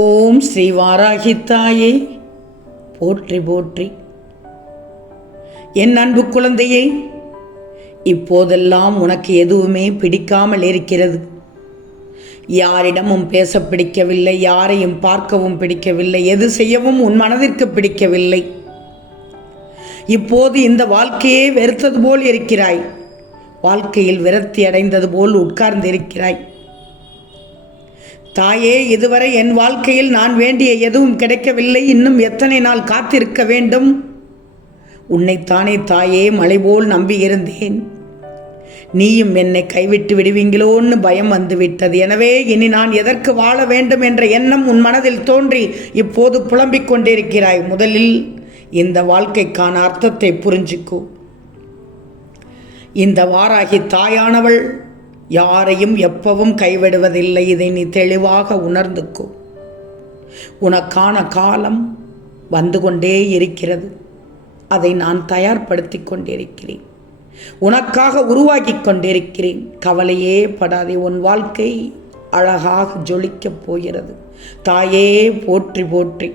ஓம் ஸ்ரீ வாராகித்தாயே போற்றி போற்றி. என் அன்பு குழந்தையே, இப்போதெல்லாம் உனக்கு எதுவுமே பிடிக்காமல் இருக்கிறது. யாரிடமும் பேச பிடிக்கவில்லை, யாரையும் பார்க்கவும் பிடிக்கவில்லை, எது செய்யவும் உன் மனதிற்கு பிடிக்கவில்லை. இப்போது இந்த வாழ்க்கையே வெறுத்தது போல் இருக்கிறாய். வாழ்க்கையில் விரக்தி அடைந்தது போல் உட்கார்ந்திருக்கிறாய். தாயே, இதுவரை என் வாழ்க்கையில் நான் வேண்டிய எதுவும் கிடைக்கவில்லை. இன்னும் எத்தனை நாள் காத்திருக்க வேண்டும்? உன்னைத்தானே தாயே மலை போல் நம்பியிருந்தேன். நீயும் என்னை கைவிட்டு விடுவீங்களோன்னு பயம் வந்துவிட்டது. எனவே இனி நான் எதற்கு வாழ வேண்டும் என்ற எண்ணம் உன் மனதில் தோன்றி இப்போது புலம்பிக் கொண்டிருக்கிறாய். முதலில் இந்த வாழ்க்கைக்கான அர்த்தத்தை புரிஞ்சுக்கோ. இந்த வாராகி தாயானவள் யாரையும் எப்பவும் கைவிடுவதில்லை. இதை நீ தெளிவாக உணர்ந்துக்கோ. உனக்கான காலம் வந்து கொண்டே இருக்கிறது. அதை நான் தயார்படுத்தி கொண்டிருக்கிறேன். உனக்காக உருவாக்கி கொண்டிருக்கிறேன். கவலையே படாதே. உன் வாழ்க்கை அழகாக ஜொலிக்கப் போகிறது. தாயே போற்றி போற்றி.